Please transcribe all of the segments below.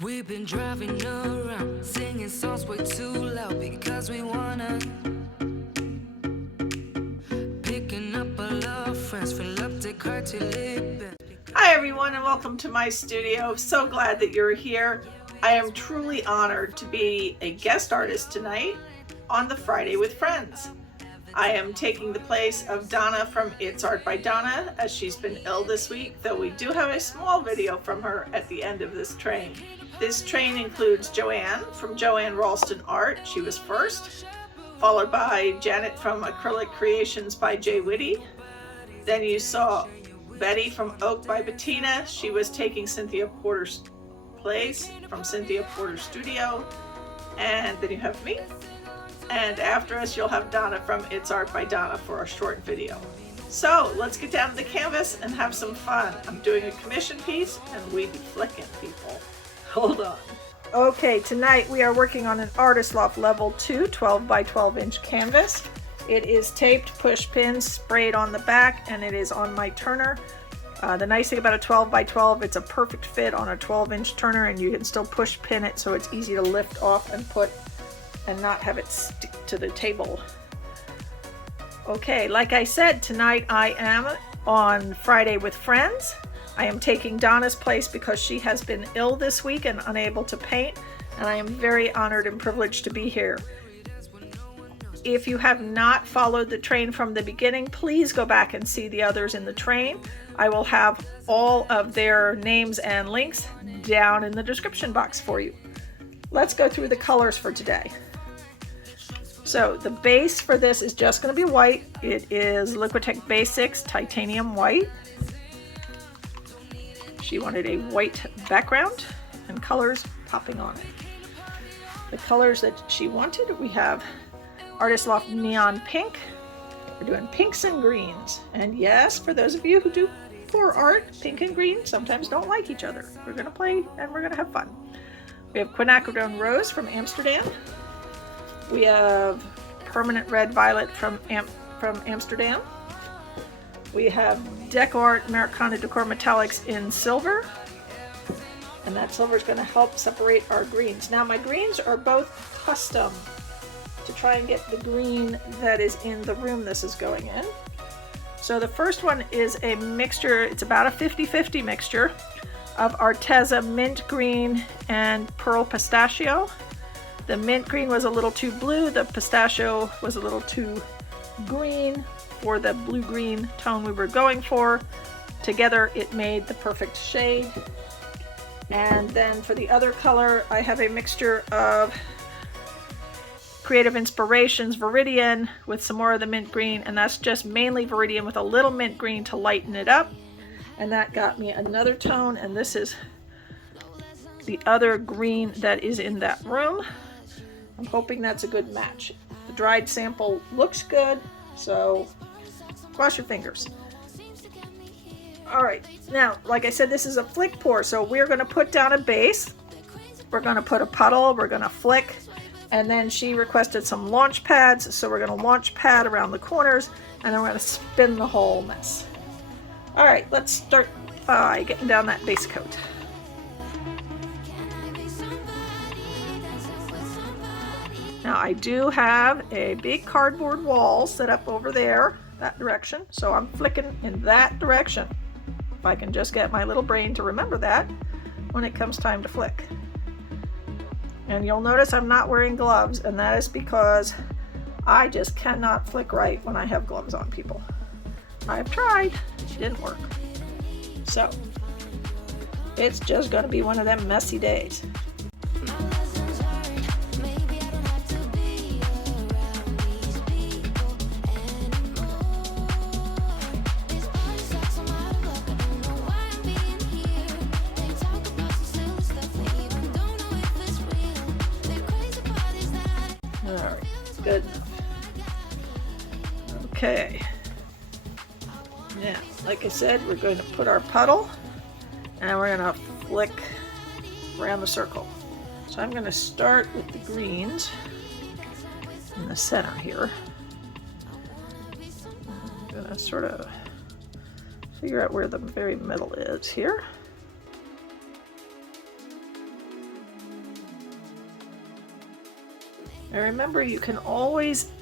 We've been driving around, singing songs way too loud because we wanna. Picking up all our friends, fill up the car till it bends. Hi everyone and welcome to my studio. So glad that you're here. I am truly honored to be a guest artist tonight on the Friday with Friends. I am taking the place of Donna from It's Art by Donna as she's been ill this week, though we do have a small video from her at the end of this train. This train includes Joanne from Joanne Ralston Art. She was first, followed by Janet from Acrylic Creations by Jay Whitty. Then you saw Betty from Oak by Bettina. She was taking Cynthia Porter's place from Cynthia Porter Studio. And then you have me. And after us, you'll have Donna from It's Art by Donna for a short video. So let's get down to the canvas and have some fun. I'm doing a commission piece and we be flicking people. Hold on. Okay, tonight we are working on an Artist Loft Level 2 12 by 12 inch canvas. It is taped, push pins, sprayed on the back, and it is on my turner. The nice thing about a 12 by 12, it's a perfect fit on a 12-inch turner, and you can still push pin it so it's easy to lift off and put and not have it stick to the table. Okay, like I said, tonight I am on Friday with Friends. I am taking Donna's place because she has been ill this week and unable to paint, and I am very honored and privileged to be here. If you have not followed the train from the beginning, please go back and see the others in the train. I will have all of their names and links down in the description box for you. Let's go through the colors for today. So the base for this is just going to be white. It is Liquitex Basics Titanium White. She wanted a white background and colors popping on it. The colors that she wanted, we have Artist Loft Neon Pink. We're doing pinks and greens. And yes, for those of you who do pour art, pink and green sometimes don't like each other. We're going to play and we're going to have fun. We have Quinacridone Rose from Amsterdam. We have Permanent Red Violet from Amsterdam. We have Decor Americana Decor Metallics in silver. And that silver is going to help separate our greens. Now my greens are both custom to try and get the green that is in the room this is going in. So the first one is a mixture, it's about a 50-50 mixture of Arteza Mint Green and Pearl Pistachio. The mint green was a little too blue, the pistachio was a little too green for the blue-green tone we were going for. Together it made the perfect shade. And then for the other color, I have a mixture of Creative Inspirations Verdian with some more of the mint green, and that's just mainly Verdian with a little mint green to lighten it up. And that got me another tone, and this is the other green that is in that room. I'm hoping that's a good match. The dried sample looks good, so cross your fingers. All right, now, like I said, this is a flick pour, so we're going to put down a base. We're going to put a puddle, we're going to flick, and then she requested some launch pads, so we're going to launch pad around the corners, and then we're going to spin the whole mess. All right, let's start by getting down that base coat. Now I do have a big cardboard wall set up over there, that direction, so I'm flicking in that direction. If I can just get my little brain to remember that when it comes time to flick. And you'll notice I'm not wearing gloves, and that is because I just cannot flick right when I have gloves on, people. I've tried, it didn't work. So, it's just gonna be one of them messy days. Alright, good enough. Okay. Now, like I said, we're going to put our puddle and we're going to flick around the circle. So I'm going to start with the greens in the center here. I'm going to sort of figure out where the very middle is here. And remember, you can always,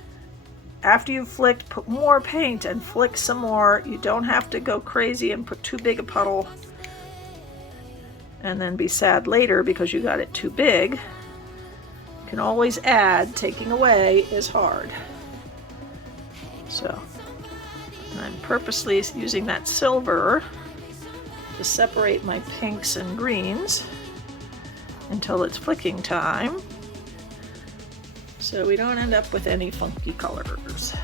after you've flicked, put more paint and flick some more. You don't have to go crazy and put too big a puddle and then be sad later because you got it too big. You can always add. Taking away is hard. So I'm purposely using that silver to separate my pinks and greens until it's flicking time, so we don't end up with any funky colors.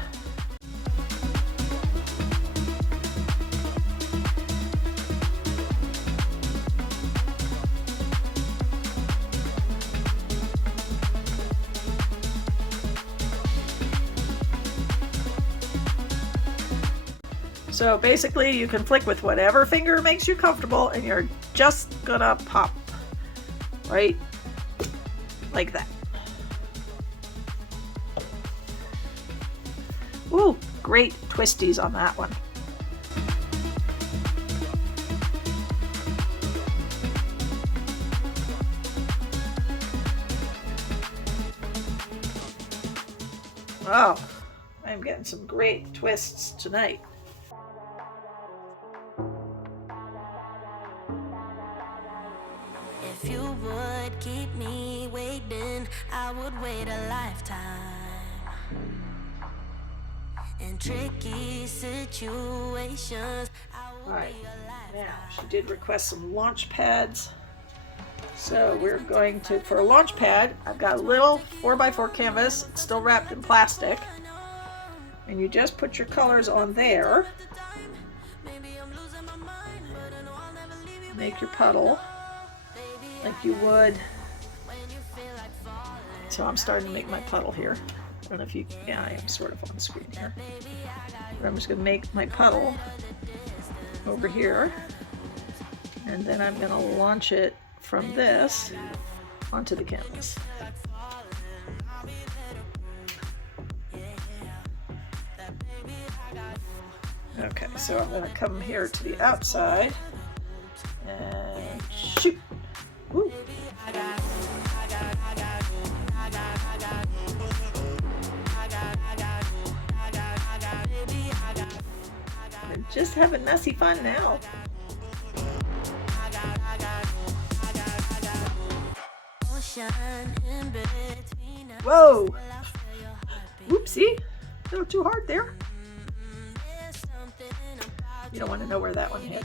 So basically you can flick with whatever finger makes you comfortable, and you're just gonna pop right like that. Ooh, great twisties on that one. Oh, I'm getting some great twists tonight. If you would keep me waiting, I would wait a lifetime. In tricky situations, I would Alright, be a lifetime. now she did request some launch pads. So we're going to, for a launch pad, I've got a little 4x4 canvas. It's still wrapped in plastic. And you just put your colors on there. Make your puddle like you would. So I'm starting to make my puddle here. I don't know if you, yeah, I am sort of on the screen here. But I'm just going to make my puddle over here. And then I'm going to launch it from this onto the canvas. Okay, so I'm going to come here to the outside and shoot. Woo. We're just having messy fun now. Whoa! Whoopsie! A little too hard there. You don't want to know where that one hit.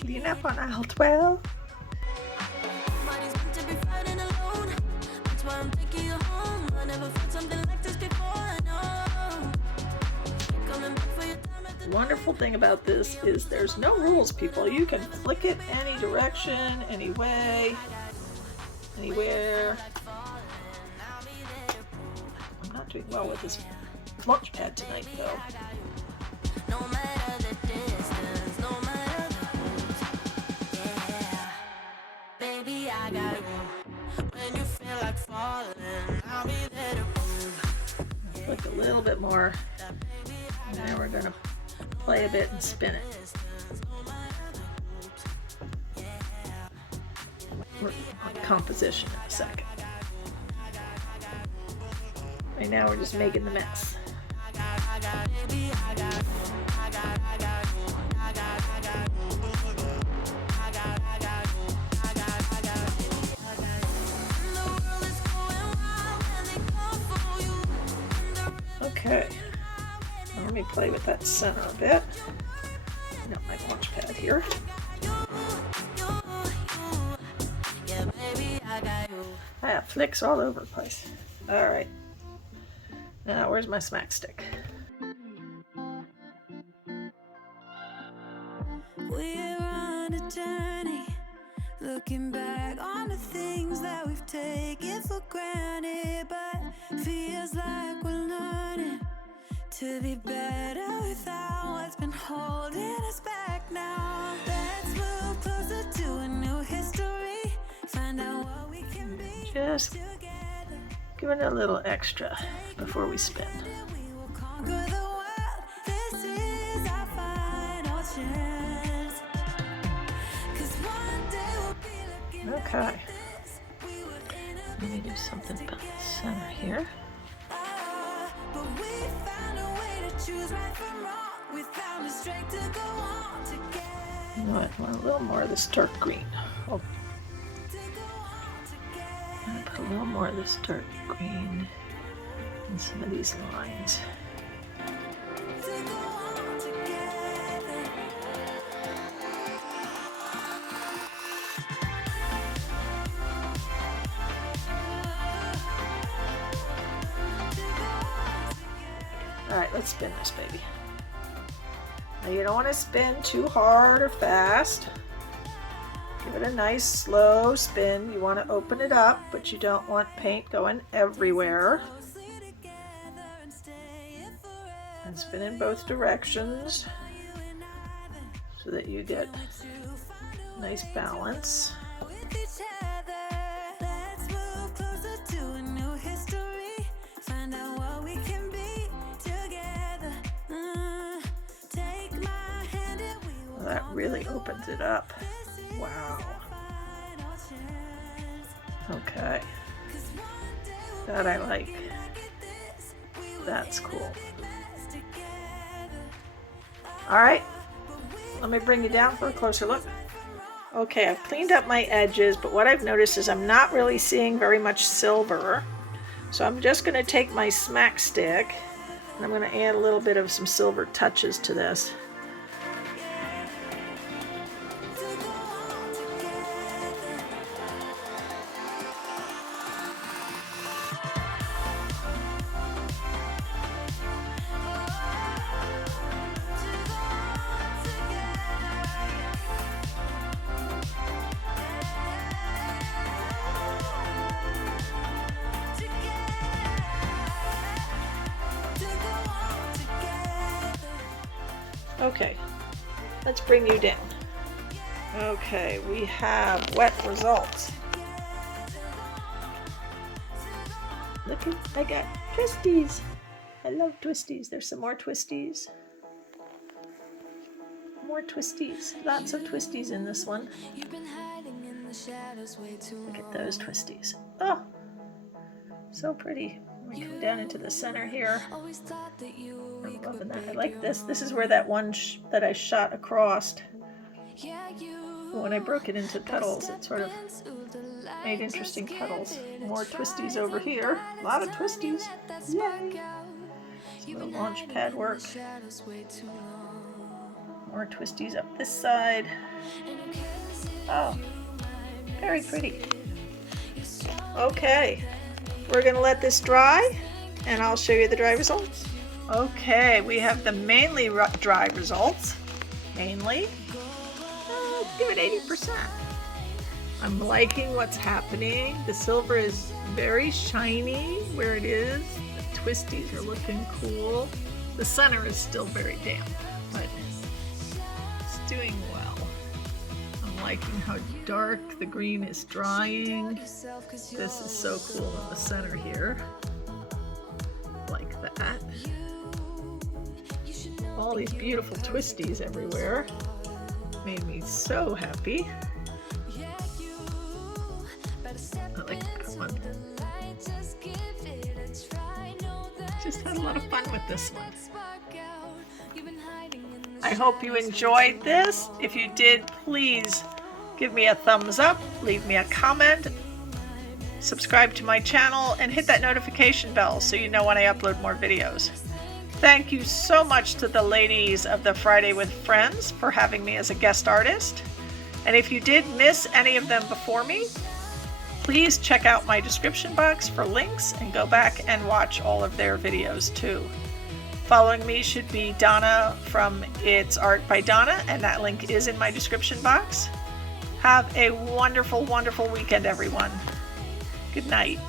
Clean up on aisle 12. The wonderful thing about this is there's no rules, people. You can flick it any direction, any way, anywhere. I'm not doing well with this launch pad tonight, though. No matter the distance, no matter the moves, yeah. Baby, I got you. When you feel like falling, I'll be there to move. Flick a little bit more, and then we're gonna play a bit and spin it. We're on composition in a second. Right now we're just making the mess. Okay, well, let me play with that center a bit. I got my launch pad here. I have flicks all over the place. All right, now where's my smack stick? We're on a journey, looking back on the things that we've taken for granted, but feels like we're learning to be better without what's been holding us back now. Let's move closer to a new history, find out what we can be. Just give it a little extra before we spin. We will conquer the world. This is our final chance. 'Cause one day we'll be looking Okay. at this. We were in a Let me do something about the center here. But we found a way to choose right from wrong. We found the strength to go on together. You know what? I want a little more of this dark green. I'm gonna put a little more of this dark green in some of these lines. Alright, let's spin this baby. Now you don't want to spin too hard or fast. Give it a nice slow spin. You want to open it up, but you don't want paint going everywhere. And spin in both directions so that you get nice balance. That really opens it up. Wow. Okay. That I like. That's cool. Alright. Let me bring you down for a closer look. Okay, I've cleaned up my edges, but what I've noticed is I'm not really seeing very much silver. So I'm just going to take my smack stick and I'm going to add a little bit of some silver touches to this. Okay, let's bring you down. Okay, we have wet results. Look at, I got twisties. I love twisties. There's some more twisties. More twisties. Lots of twisties in this one. Look at those twisties. Oh, so pretty. We come down into the center here. I'm loving that. I like this. This is where that one that I shot across. When I broke it into petals, it sort of made interesting petals. More twisties over here. A lot of twisties. Yay! Some little launch pad work. More twisties up this side. Oh, very pretty. Okay. We're going to let this dry, and I'll show you the dry results. Okay, we have the mainly dry results. Mainly. Give it 80%. I'm liking what's happening. The silver is very shiny where it is. The twisties are looking cool. The center is still very damp, but it's doing well. I'm liking how dark the green is drying. This is so cool in the center here. Like that. All these beautiful twisties everywhere. Made me so happy. I like that one. Just had a lot of fun with this one. I hope you enjoyed this. If you did, please give me a thumbs up, leave me a comment, subscribe to my channel, and hit that notification bell so you know when I upload more videos. Thank you so much to the ladies of the Friday with Friends for having me as a guest artist. And if you did miss any of them before me, please check out my description box for links and go back and watch all of their videos too. Following me should be Donna from It's Art by Donna, and that link is in my description box. Have a wonderful, wonderful weekend, everyone. Good night.